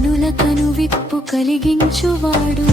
కనుల కనువిప్పు కలిగించువాడు.